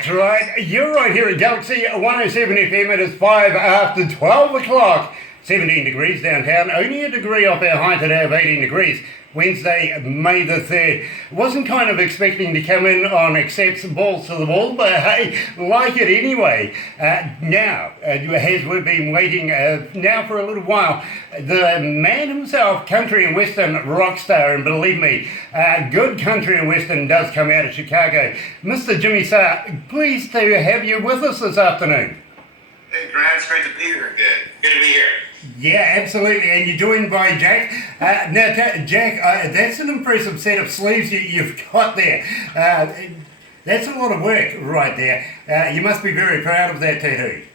That's right. You're right here at Galaxy 107 FM. It is 5 after 12 o'clock. 17 degrees downtown. Only a degree off our high today of 18 degrees. Wednesday, May the 3rd. Wasn't kind of expecting to come in on accepts balls to the wall, but hey, like it anyway. Now, as we've been waiting now for a little while, the man himself, country and western rock star, and believe me, good country and western does come out of Chicago. Mr. Jimmy Sarr, pleased to have you with us this afternoon. Hey, Grant, it's great to be here again. Good to be here. Yeah, absolutely. And you're joined by Jack. Now, Jack, that's an impressive set of sleeves you've got there. That's a lot of work right there. You must be very proud of that tattoo.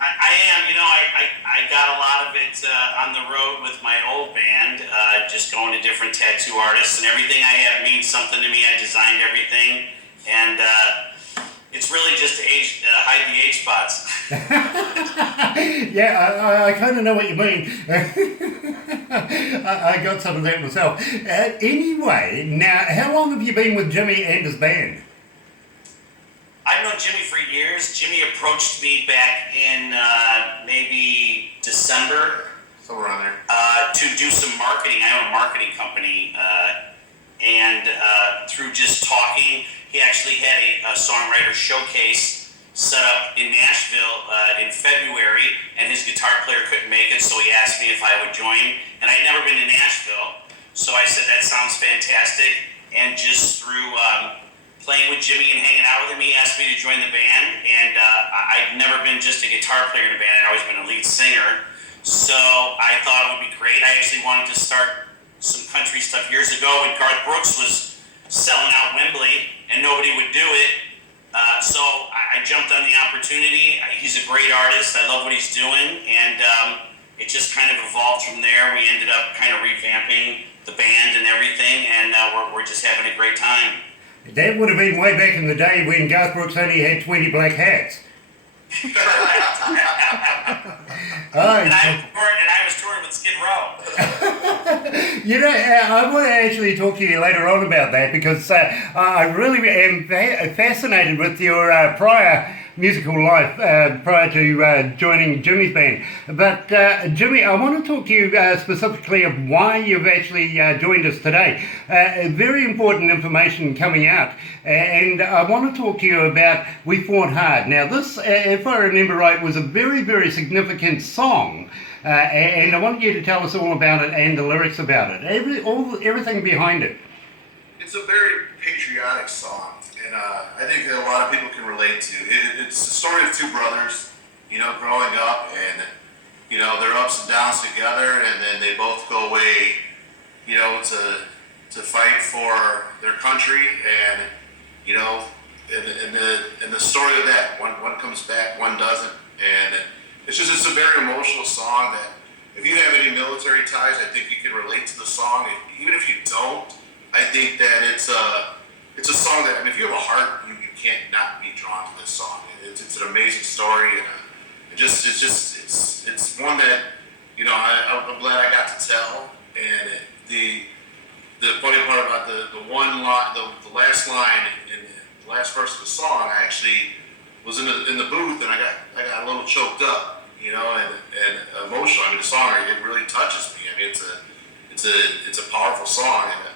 I am. You know, I got a lot of it on the road with my old band, just going to different tattoo artists, and everything I have means something to me. I designed everything, and it's really just to hide the age spots. Yeah, I kind of know what you mean. I got some of that myself. Anyway, now, how long have you been with Jimmy and his band? I've known Jimmy for years. Jimmy approached me back in maybe December. Somewhere on there. To do some marketing. I own a marketing company, and through just talking, he actually had a songwriter showcase set up in Nashville in February, and his guitar player couldn't make it, so he asked me if I would join. And I'd never been to Nashville, so I said that sounds fantastic. And just through playing with Jimmy and hanging out with him, he asked me to join the band. And I'd never been just a guitar player in a band; I'd always been a lead singer. So I thought it would be great. I actually wanted to start some country stuff years ago when Garth Brooks was selling out Wembley and nobody would do it. So I jumped on the opportunity. He's a great artist. I love what he's doing. And it just kind of evolved from there. We ended up kind of revamping the band and everything. And we're just having a great time. That would have bbeen way back in the day when Garth Brooks only had 20 black hats. And I was touring with Skid Row. You know, I want to actually talk to you later on about that because I really am fascinated with your prior musical life prior to joining Jimmy's band. But Jimmy, I want to talk to you specifically of why you've actually joined us today. Very important information coming out, and I want to talk to you about We Fought Hard. Now this, if I remember right, was a very, very significant song, and I want you to tell us all about it and the lyrics about it, everything behind it. It's a very patriotic song, and I think that a lot of people can relate to. It's the story of two brothers, you know, growing up, and, you know, their ups and downs together, and then they both go away, you know, to fight for their country, and, you know, and the story of that, one comes back, one doesn't, and it's a very emotional song that if you have any military ties, I think you can relate to the song. Even if you don't, I think that it's a song that, I mean, if you have a heart, you can't not be drawn to this song. It's an amazing story, and it's one that, you know, I'm glad I got to tell. And the funny part about the last line in the last verse of the song, I actually was in the booth, and I got a little choked up, you know, and emotional. I mean, the song, it really touches me. I mean, it's a powerful song, and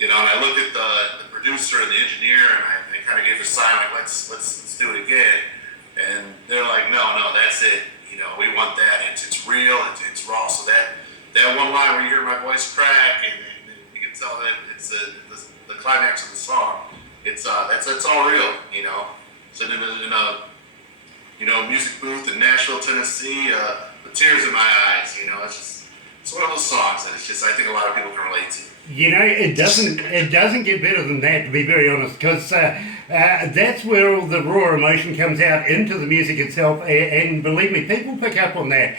you know, and I looked at the producer and the engineer, and I kind of gave a sign like, let's do it again, and they're like, no, that's it. You know, we want that. It's real. It's raw. So that one line where you hear my voice crack, and you can tell that it's the climax of the song. It's that's all real. You know. So in a music booth in Nashville, Tennessee, with tears in my eyes. You know, it's one of those songs that I think a lot of people can relate to. You know, it doesn't get better than that, to be very honest, because that's where all the raw emotion comes out into the music itself, and believe me, people pick up on that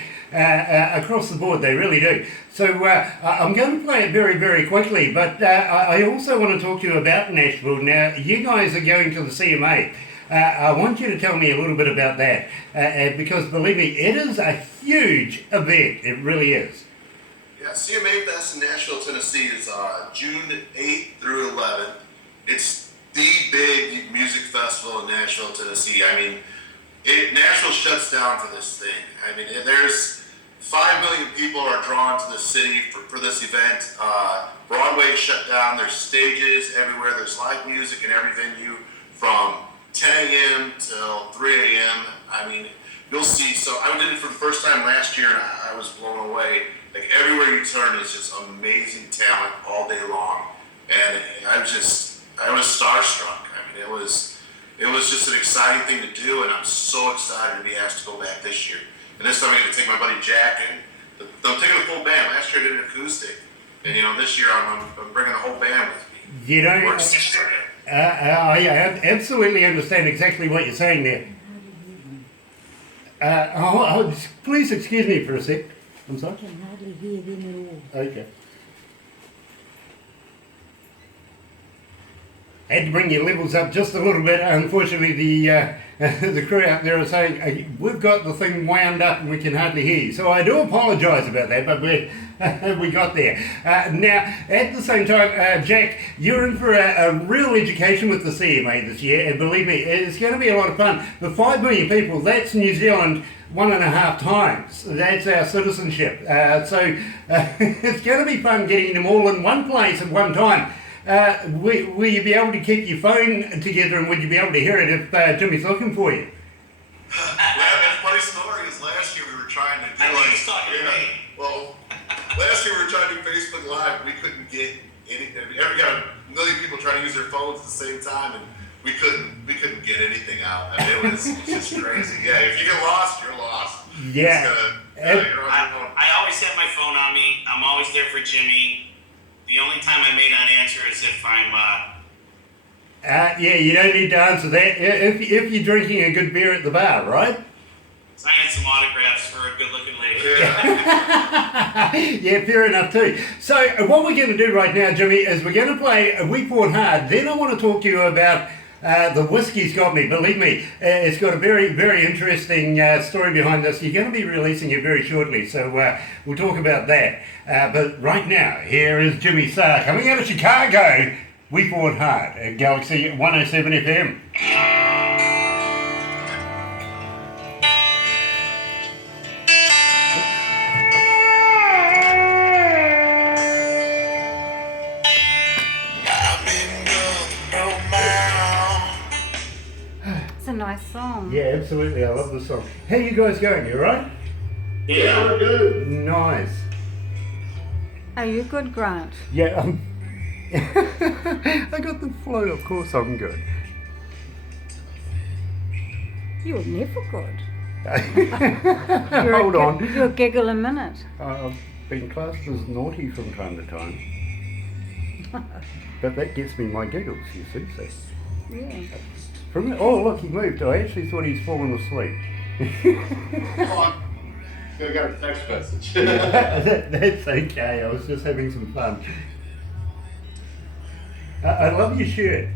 across the board, they really do. So I'm going to play it very, very quickly, but I also want to talk to you about Nashville. Now, you guys are going to the CMA. I want you to tell me a little bit about that, because believe me, it is a huge event, it really is. Yeah, CMA Fest in Nashville, Tennessee is June 8th through 11th. It's the big music festival in Nashville. Nashville, Tennessee. I mean, Nashville shuts down for this thing. I mean, there's 5 million people are drawn to the city for this event. Broadway shut down. There's stages everywhere. There's live music in every venue from 10 a.m. till 3 a.m. I mean, you'll see. So I did it for the first time last year, and I was blown away. Like everywhere you turn is just amazing talent all day long, and I was starstruck. I mean, it was just an exciting thing to do, and I'm so excited to be asked to go back this year. And this time I get to take my buddy Jack, and I'm taking a full band. Last year I did an acoustic, and this year I'm bringing the whole band with me. You know, I absolutely understand exactly what you're saying there. Please excuse me for a sec. I'm sorry? I can hardly hear them at all. Okay. Had to bring your levels up just a little bit. Unfortunately, the crew out there are saying, we've got the thing wound up and we can hardly hear you. So I do apologise about that, but we got there. Now, at the same time, Jack, you're in for a real education with the CMA this year, and believe me, it's going to be a lot of fun. The 5 million people, that's New Zealand 1.5 times. That's our citizenship. So it's going to be fun getting them all in one place at one time. Will you be able to keep your phone together, and would you be able to hear it if Jimmy's looking for you? Well, funny story is last year we were trying to do I think he's talking to me. Well, last year we were trying to do Facebook Live. We couldn't get anything. We got a million people trying to use their phones at the same time, and we couldn't get anything out. I mean, it was just crazy. Yeah, if you get lost, you're lost. Yeah. You're on your phone. I always have my phone on me. I'm always there for Jimmy. The only time I may not answer is if I'm, yeah, you don't need to answer that. If you're drinking a good beer at the bar, right? signing some autographs for a good-looking lady. Yeah, fair enough too. So what we're going to do right now, Jimmy, is we're going to play We Fought Hard. Then I want to talk to you about the whiskey's got me. Believe me, it's got a very, very interesting story behind this. You're going to be releasing it very shortly, so we'll talk about that. But right now, here is Jimmy Sarr coming out of Chicago. We Fought Hard at Galaxy 107 FM. It's a nice song. Yeah, absolutely. I love the song. How you guys going? You alright? Yeah, we're good. Nice. Are you good, Grant? Yeah, I got the flu, of course I'm good. You're never good. Hold on. You'll giggle a minute. I've been classed as naughty from time to time. But that gets me my giggles, you see. So. Yeah. Oh, look, he moved. I actually thought he's fallen asleep. I got a text message. That's okay. I was just having some fun. I love your shirt.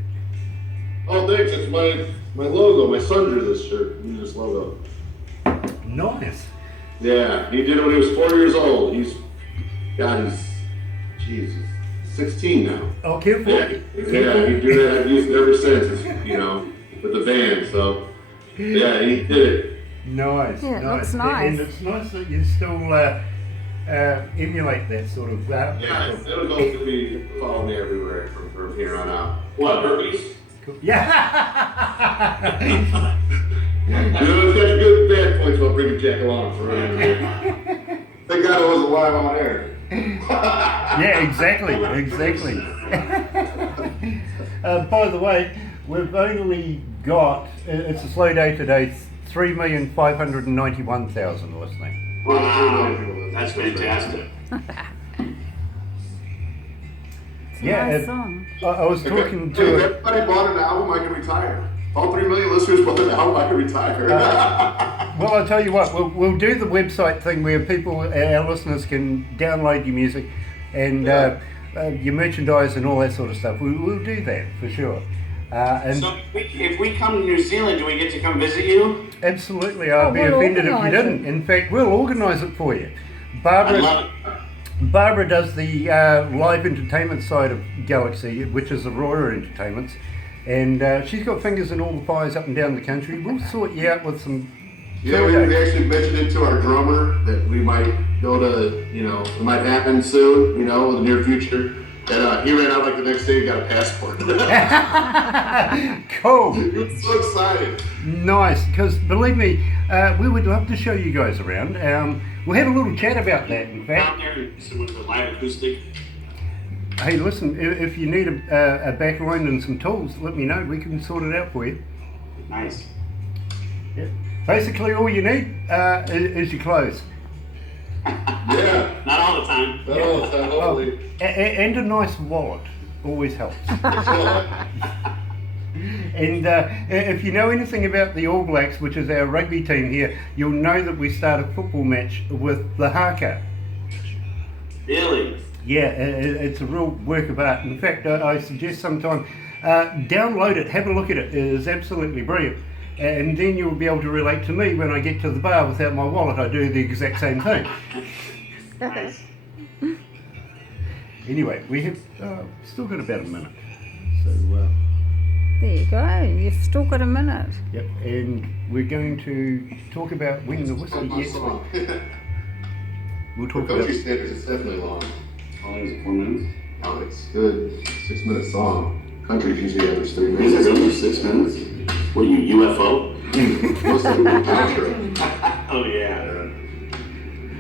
Oh, thanks. It's my logo. My son drew this shirt. He drew this logo. Nice. Yeah, he did it when he was 4 years old. He's 16 now. Oh, careful. Yeah, he drew that. I've used it ever since, with the band. So, yeah, he did it. Nice. Yeah, it nice. looks nice. And it's nice that you still emulate that sort of. Yeah, it'll go to be follow me everywhere from here on out. What, herpes? Cool. Yeah. It's got good and bad points about bringing Jack along for around here. Thank God I wasn't live on air. Yeah, exactly. By the way, we've only got, it's a slow day today, 3,591,000 listening. Wow, that's fantastic. It's a Yeah, nice and song. I was talking If to everybody bought an album, I could retire. All 3 million listeners bought an album, I could retire. well, I'll tell you what, we'll do the website thing where people, our listeners, can download your music and your merchandise and all that sort of stuff. We'll do that for sure. And So if we come to New Zealand, do we get to come visit you? absolutely, I'd be we'll offended if you organise didn't. it. In fact, we'll organise it for you. I love it. Barbara does the live entertainment side of Galaxy, which is Aurora Entertainments, And she's got fingers in all the pies up and down the country. We'll sort you out with some. Yeah, we actually mentioned it to our drummer that we might go to, it might happen soon, in the near future. And he ran out like the next day and got a passport. Cool. He was so excited. Nice, because believe me, we would love to show you guys around. We'll have a little chat about that, in fact. Out there, with the live acoustic. Hey, listen, if you need a backline and some tools, let me know. We can sort it out for you. Nice. Yeah. Basically, all you need is your clothes. Yeah. Not all the time. Hopefully. And a nice wallet. Always helps. And if you know anything about the All Blacks, which is our rugby team here, you'll know that we start a football match with the haka. Really? Yeah, it's a real work of art. In fact, I suggest sometime download it, have a look at it. It is absolutely brilliant. And then you'll be able to relate to me when I get to the bar without my wallet. I do the exact same thing. Nice. Anyway, we have still got about a minute. So, There you go. You've still got a minute. yep, and we're going to talk about when the whiskey gets long. We'll For talk about country standards, it's definitely long. How long is it? 4 minutes? Oh, it's good. 6-minute song. Country's usually average 3 Is minutes. it really 6 minutes? Were you UFO? Most of them are outro. Oh yeah.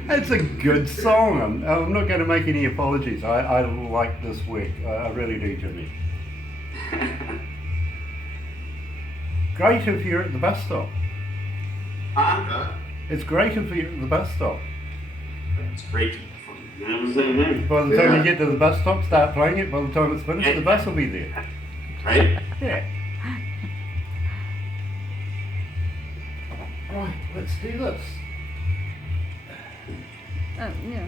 It's a good song. I'm not going to make any apologies. I like this work. I really do, Jimmy. Great if you're at the bus stop. Huh? It's great if you're at the bus stop. It's great. Never say anything. By the time Yeah. you get to the bus stop, start playing it. By the time it's finished, the bus will be there. Right? Yeah. Right, let's do this. Oh, yeah.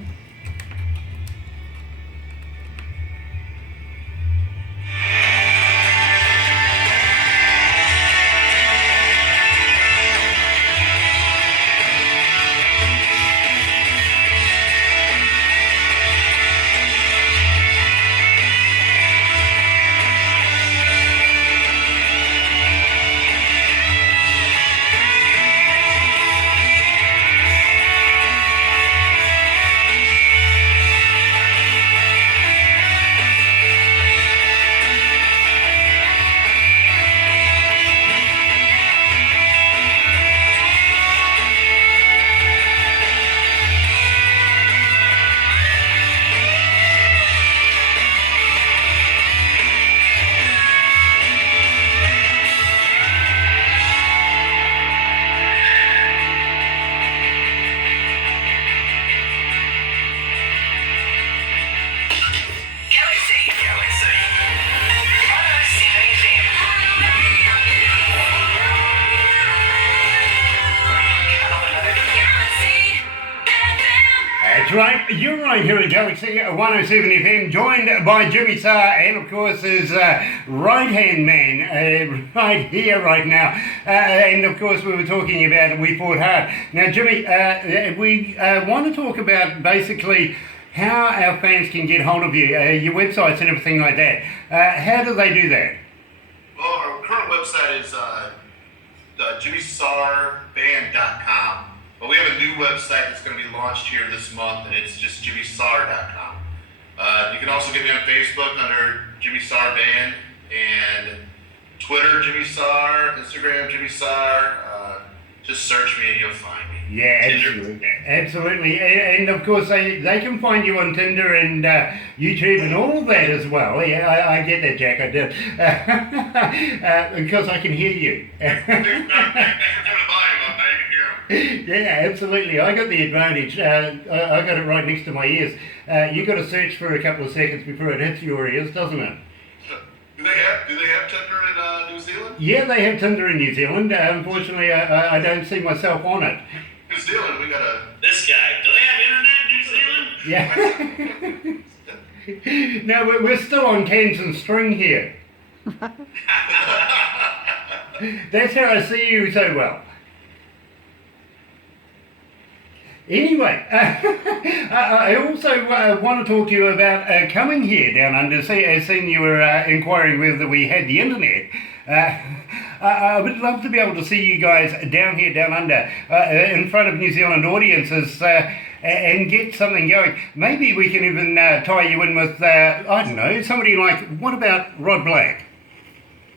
That's right, you're right here at Galaxy 107 FM, joined by Jimmy Sarr and of course his right-hand man right here, right now. And of course we were talking about We Fought Hard. Now Jimmy, we want to talk about basically how our fans can get hold of you, your websites and everything like that. How do they do that? Well, our current website is jimmysarrband.com. But we have a new website that's going to be launched here this month, and it's just jimmysarr.com. You can also get me on Facebook under Jimmy Sarr Band, and Twitter Jimmy Sarr, Instagram Jimmy Sarr. Just search me and you'll find me. Yeah, Tinder. absolutely. And of course, they can find you on Tinder and YouTube and all that as well. Yeah, I get that, Jack, I did. Because I can hear you. Yeah, absolutely. I got the advantage. I got it right next to my ears. You got to search for a couple of seconds before it hits your ears, doesn't it? Do they have Tinder in New Zealand? Yeah, they have Tinder in New Zealand. Unfortunately, I don't see myself on it. New Zealand, we got a... This guy. Do they have internet in New Zealand? Yeah. No, we're still on cans and string here. That's how I see you so well. Anyway, I also want to talk to you about coming here down under. Seeing you were inquiring whether we had the internet. I would love to be able to see you guys down here, down under, in front of New Zealand audiences and get something going. Maybe we can even tie you in with, I don't know, somebody like, what about Rod Black?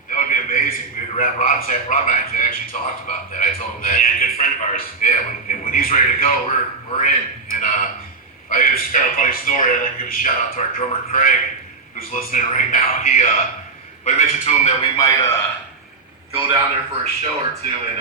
That would be amazing. Rod and I actually talked about that. I told him that. Yeah, good friend of ours. Yeah, when he's ready to go, we're in. And I just got a funny story. I'd like to give a shout out to our drummer Craig, who's listening right now. We mentioned to him that we might go down there for a show or two, and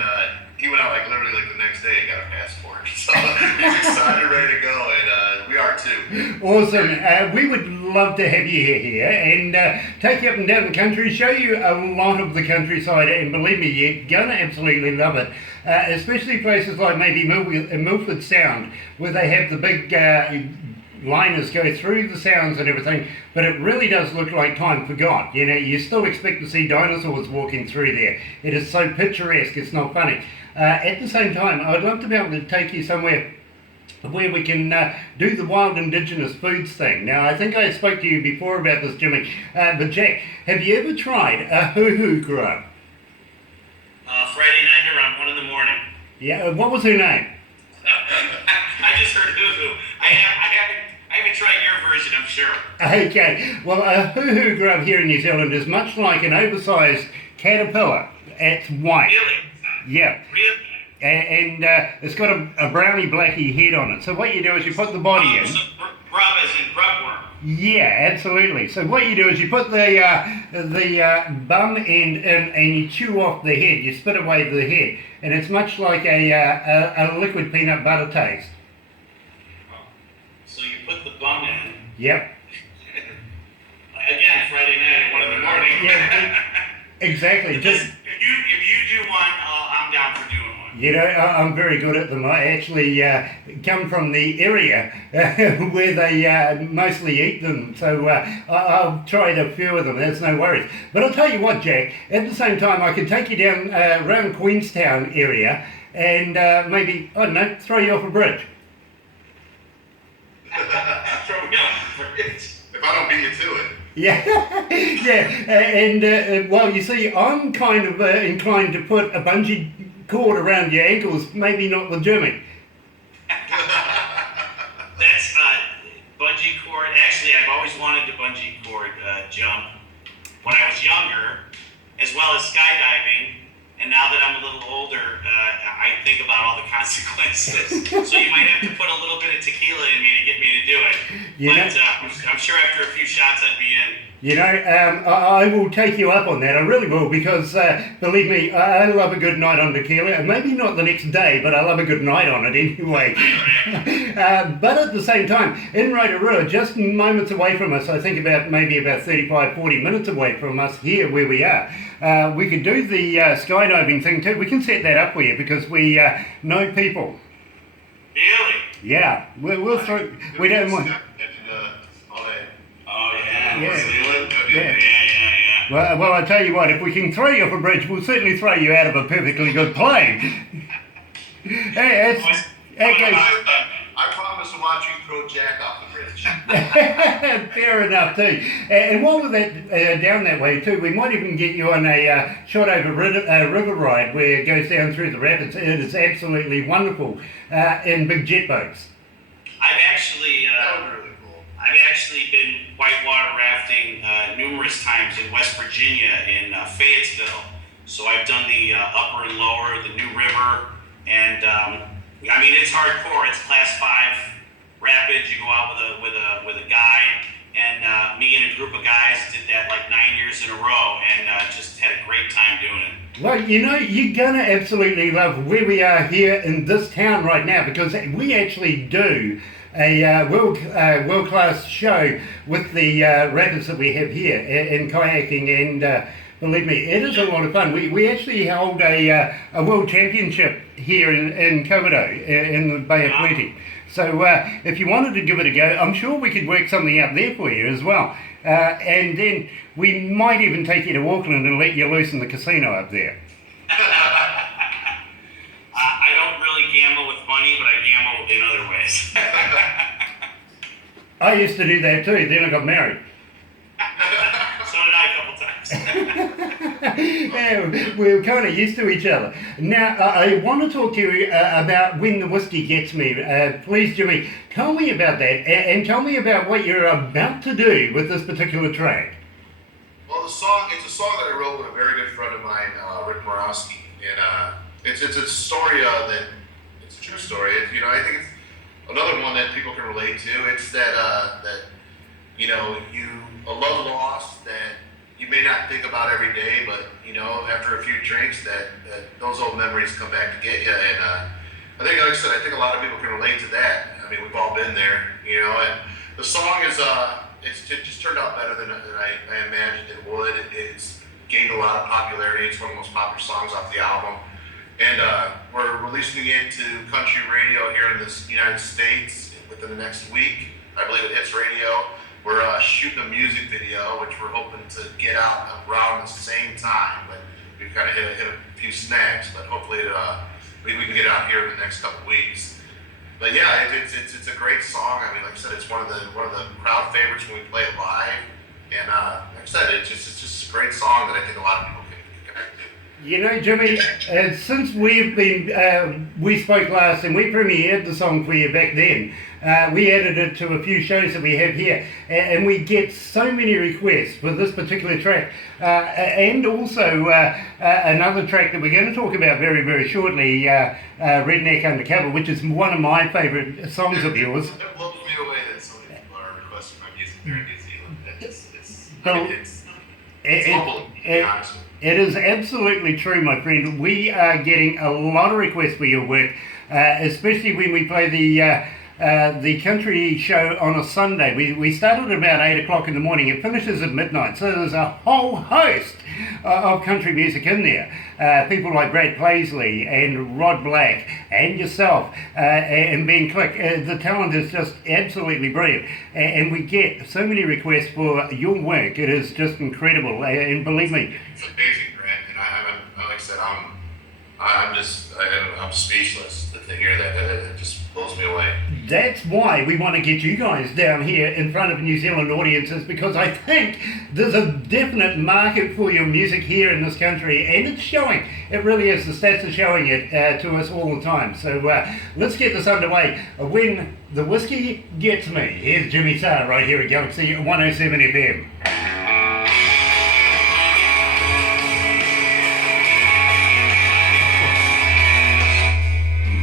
he went out literally the next day and got a passport. So he's excited, ready to go, and we are too. Awesome. We would love to have you here and take you up and down the country, show you a lot of the countryside, and believe me, you're going to absolutely love it. Especially places like maybe Milford Sound, where they have the big liners go through the sounds and everything, but it really does look like time forgot. You know, you still expect to see dinosaurs walking through there. It is so picturesque, it's not funny. At the same time, I'd love to be able to take you somewhere where we can do the wild indigenous foods thing. Now, I think I spoke to you before about this, Jimmy, but Jack, have you ever tried a hoo-hoo grub? Friday night around 1 in the morning. Yeah, what was her name? I just heard hoo-hoo. I haven't tried your version, I'm sure. Okay, well, a hoo-hoo grub here in New Zealand is much like an oversized caterpillar. It's white. Really? Yeah. Really? And it's got a browny blacky head on it. So what you do is you put the body in. So grub as in grubworm. Yeah, absolutely. So what you do is you put the bum end in and you chew off the head. You spit away the head, and it's much like a liquid peanut butter taste. So you put the bum in. Yep. Again, Friday night at 1 in the morning. Yeah, exactly. If you do one, I'm down for doing one. You know, I'm very good at them. I actually come from the area where they mostly eat them, so I've tried a few of them, there's no worries. But I'll tell you what, Jack, at the same time, I could take you down around Queenstown area and maybe, I don't know, throw you off a bridge. Throw me off the bridge. If I don't beat you to it. Yeah, yeah, and well, you see, I'm kind of inclined to put a bungee cord around your ankles, maybe not with Jimmy. That's bungee cord. Actually, I've always wanted to bungee cord jump when I was younger, as well as skydiving. And now that I'm a little older, I think about all the consequences. So you might have to put a little bit of tequila in me to get me to do it. I'm sure after a few shots I'd be in. You know, I will take you up on that. I really will, because believe me, I love a good night on tequila. And maybe not the next day, but I love a good night on it anyway. But at the same time, in Rotorua, just moments away from us, I think maybe about 35, 40 minutes away from us here where we are, we could do the skydiving thing too. We can set that up for you because we know people. Really? Yeah, we'll throw. We don't want. Oh yeah. Yeah. Well, I tell you what, if we can throw you off a bridge, we'll certainly throw you out of a perfectly good plane. Hey, I promise to watch you throw Jack off the bridge. fair enough too. And while we're down that way too, we might even get you on a short over river ride where it goes down through the rapids. It is absolutely wonderful in big jet boats. I've actually been whitewater rafting numerous times in West Virginia in Fayetteville. So I've done the upper and lower, the New River, and I mean it's hardcore. It's class 5 rapids. You go out with a guide, and me and a group of guys did that like 9 years in a row, and just had a great time doing it. Well, you know, you're going to absolutely love where we are here in this town right now, because we actually do a world-class show with the rapids that we have here in kayaking, and believe me, it is a lot of fun. We actually hold a world championship here in Komodo, in the Bay of Plenty. So if you wanted to give it a go, I'm sure we could work something out there for you as well. And then we might even take you to Auckland and let you loose in the casino up there. I don't really gamble with money, but I gamble in other I used to do that too, then I got married. So did I a couple times. Yeah, we were kind of used to each other. Now, I want to talk to you about When the Whiskey Gets Me. Please, Jimmy, tell me about that and tell me about what you're about to do with this particular track. Well, it's a song that I wrote with a very good friend of mine, Rick Morowski, and it's a story it's a true story. I think it's another one that people can relate to. It's that a love lost that you may not think about every day, but after a few drinks, that those old memories come back to get you. And I think, like I said, a lot of people can relate to that. I mean, we've all been there, And the song is it just turned out better than I imagined it would. It's gained a lot of popularity. It's one of the most popular songs off the album. And we're releasing it to country radio here in the United States within the next week. I believe it hits radio. We're shooting a music video, which we're hoping to get out around the same time. But we've kind of hit a few snags. But hopefully we can get out here in the next couple weeks. But yeah, it's a great song. I mean, like I said, it's one of the crowd favorites when we play it live. And like I said, it's just a great song that I think a lot of people can connect to. Jimmy, since we spoke last and we premiered the song for you back then, we added it to a few shows that we have here, and we get so many requests for this particular track, and also another track that we're going to talk about very, very shortly, Redneck Undercover, which is one of my favourite songs of yours. It blows me away that so many people are requesting my music there in New Zealand. It's humbling, to be honest. It is absolutely true, my friend. We are getting a lot of requests for your work, especially when we play the country show on a Sunday. We start at about 8 o'clock in the morning. It finishes at midnight. So there's a whole host of country music in there. People like Brad Paisley and Rod Black and yourself and Ben Click. The talent is just absolutely brilliant. And we get so many requests for your work. It is just incredible. And believe me, it's amazing, Grant. And I'm like I said, I'm speechless to hear that. It just blows me away. That's why we want to get you guys down here in front of New Zealand audiences, because I think there's a definite market for your music here in this country, and it's showing. It really is. The stats are showing it to us all the time. So let's get this underway. When the Whiskey Gets Me. Here's Jimmy Sarr right here at Galaxy 107 FM.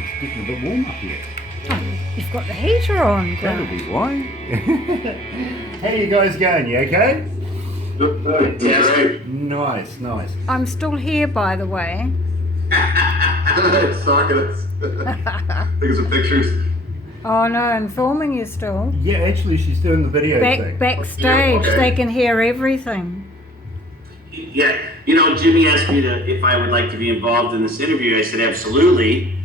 It's getting a bit warm up here. You've got the heater on. That'll be why. How you guys going? You okay? Good. Yeah, great. Nice. I'm still here, by the way. Sockets. Taking some pictures. Oh no, I'm filming you still. Yeah, actually she's doing the video thing. Backstage, Yeah, okay. They can hear everything. Yeah, Jimmy asked me if I would like to be involved in this interview. I said absolutely.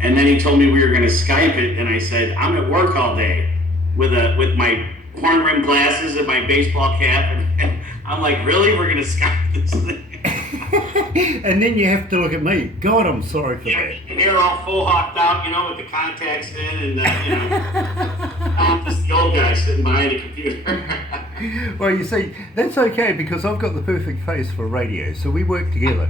And then he told me we were going to Skype it, and I said I'm at work all day with my horn rimmed glasses and my baseball cap, and I'm like, really? We're going to Skype this thing? And then you have to look at me. God, I'm sorry for that. And they're all full hopped out, with the contacts in, and I'm just the old guy sitting behind a computer. Well, you see, that's okay because I've got the perfect face for radio, so we work together.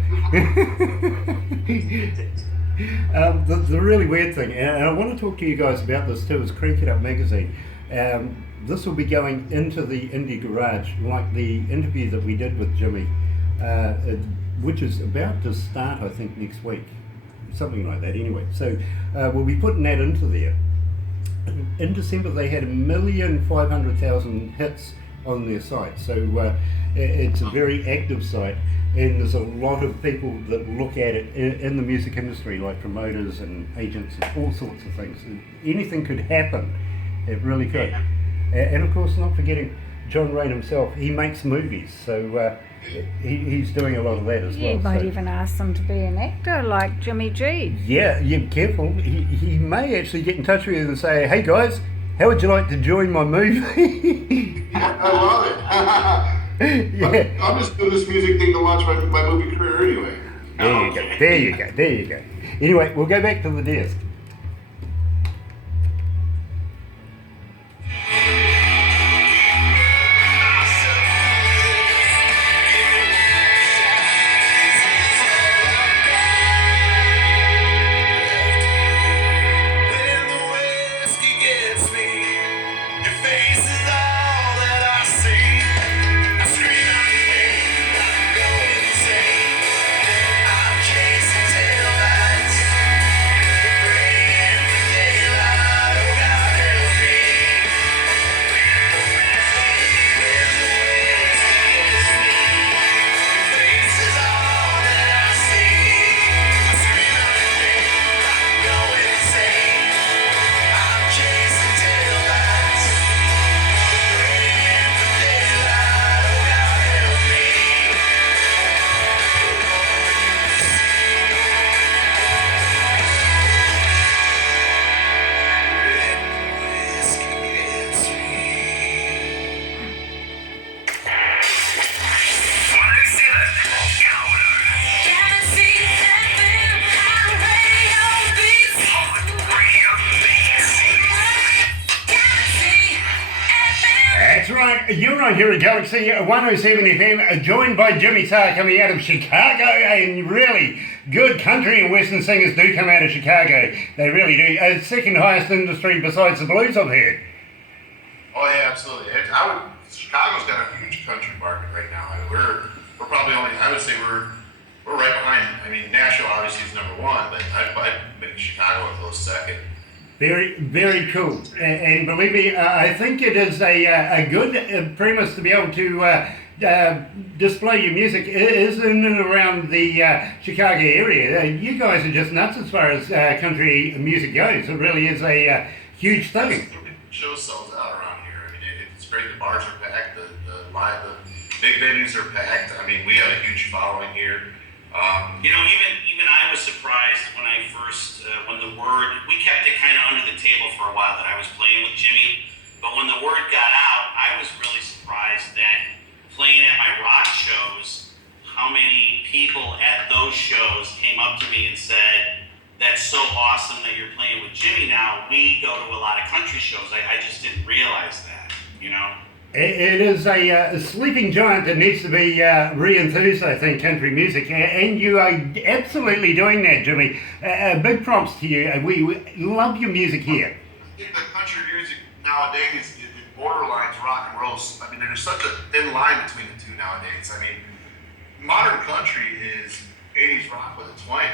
The really weird thing, and I want to talk to you guys about this too, is Crank It Up magazine. This will be going into the Indie Garage, like the interview that we did with Jimmy, which is about to start, I think, next week. Something like that, anyway. So we'll be putting that into there. In December, they had 1,500,000 hits on their site. So it's a very active site. And there's a lot of people that look at it in the music industry, like promoters and agents and all sorts of things. Anything could happen. It really could. And of course, not forgetting John Rain himself. He makes movies, so he's doing a lot of that as well. You might so. even ask them to be an actor like Jimmy G. Yeah, careful. He may actually get in touch with you and say, hey guys, how would you like to join my movie? I love it. Yeah. I'm just doing this music thing to launch my movie career anyway. There you go. Anyway, we'll go back to the desk. You're on here at Galaxy 107 FM, joined by Jimmy Sarr coming out of Chicago, and really good country and western singers do come out of Chicago. They really do. Second highest industry besides the blues, I've heard. Oh yeah, absolutely. Chicago's got a huge country market right now. I mean, we're probably only. I would say we're right behind. I mean, Nashville obviously is number one, but I'd make Chicago a close second. Very, very cool. And believe me, I think it is a good premise to be able to display your music is in and around the Chicago area. You guys are just nuts as far as country music goes. It really is a huge thing. Show sells out around here. I mean, it's great. The bars are packed. The big venues are packed. I mean, we have a huge following here. Even I was surprised when I first, when the word, we kept it kind of under the table for a while that I was playing with Jimmy, but when the word got out, I was really surprised that playing at my rock shows, how many people at those shows came up to me and said, "That's so awesome that you're playing with Jimmy now. We go to a lot of country shows." I just didn't realize that, you know? It is a sleeping giant that needs to be re-enthused, I think, country music, and you are absolutely doing that, Jimmy. Big props to you. We love your music here. I think the country music nowadays is borderline to rock and roll. I mean, there's such a thin line between the two nowadays. I mean, modern country is 80s rock with a twang.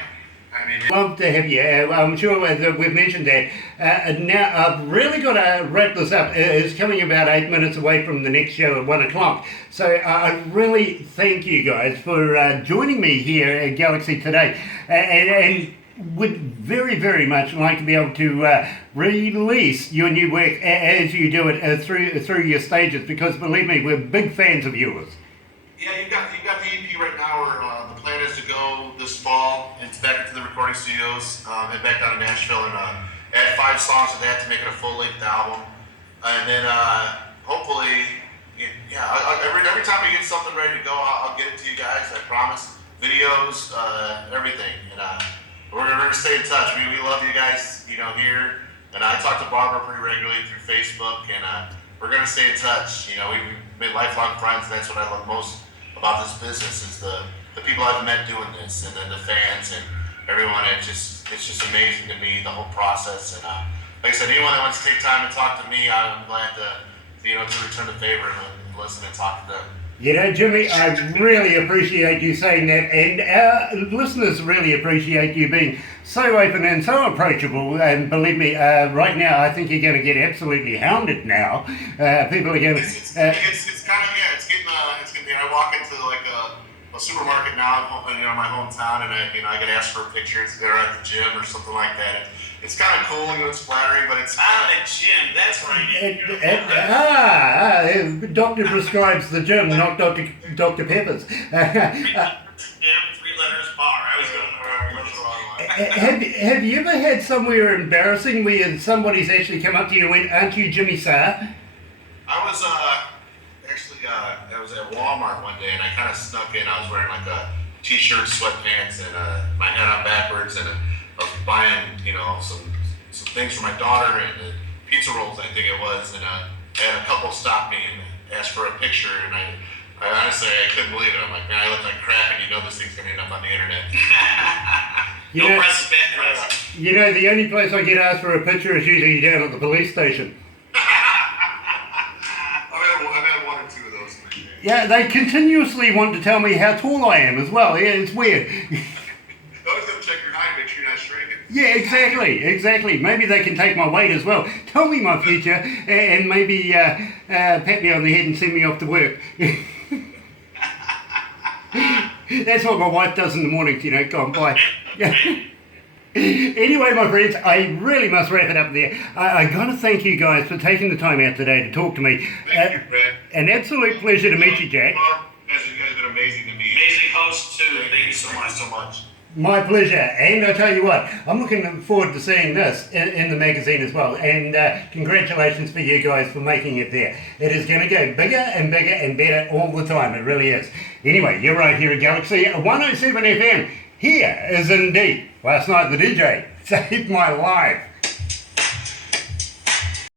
I mean, love to have you. I'm sure we've mentioned that. Now, I've really got to wrap this up. It's coming about 8 minutes away from the next show at 1 o'clock. So I really thank you guys for joining me here at Galaxy today. And would very, very much like to be able to release your new work as you do it through your stages, because believe me, we're big fans of yours. Yeah, you got the EP right now. Where the plan is to go this fall and back into the recording studios, head back down to Nashville and add 5 songs to that to make it a full-length album. And then hopefully, every time we get something ready to go, I'll get it to you guys. I promise. Videos, everything. And we're gonna stay in touch. We love you guys, here. And I talk to Barbara pretty regularly through Facebook, and we're gonna stay in touch. We've made lifelong friends. That's what I love most about this business is the people I've met doing this, and then the fans and everyone. It's just amazing to me, the whole process. And like I said, anyone that wants to take time to talk to me, I'm glad to return the favor and listen and talk to them. Jimmy, I really appreciate you saying that, and our listeners really appreciate you being so open and so approachable. And believe me, right now, I think you're going to get absolutely hounded now. People are going to... It's kind of, it's getting, I walk into like a supermarket now, in my hometown, and I get asked for a picture. It's there at the gym or something like that. It's kind of cool, it's flattering, but it's... the gym, that's right. The doctor prescribes the gym, not Dr. Pepper's. 3 letters bar. I was going Have you ever had somewhere embarrassing where somebody's actually come up to you and went, "Aren't you Jimmy Sarr?" I was I was at Walmart one day and I kind of snuck in. I was wearing like a t-shirt, sweatpants, and my head on backwards, and I was buying, some things for my daughter and pizza rolls, I think it was, and I had a couple stop me and asked for a picture, and I honestly couldn't believe it. I'm like, man, I look like crap, and this thing's gonna end up on the internet. No press, bad press. The only place I get asked for a picture is usually down at the police station. I've had 1 or 2 of those. Yeah, they continuously want to tell me how tall I am as well. Yeah, it's weird. Always have to check your height, make sure you're not shrinking. Yeah, exactly. Maybe they can take my weight as well. Tell me my future, and maybe pat me on the head and send me off to work. That's what my wife does in the mornings, go on by. Anyway, my friends, I really must wrap it up there. I got to thank you guys for taking the time out today to talk to me. Thank you, Brad. An absolute pleasure to meet you, Jack. You guys have been amazing to me. Amazing host, too. Thank you so much. My pleasure. And I tell you what, I'm looking forward to seeing this in the magazine as well. And congratulations for you guys for making it there. It is going to go bigger and bigger and better all the time. It really is. Anyway, you're right here at Galaxy 107 FM. Here is indeed, last night the DJ saved my life.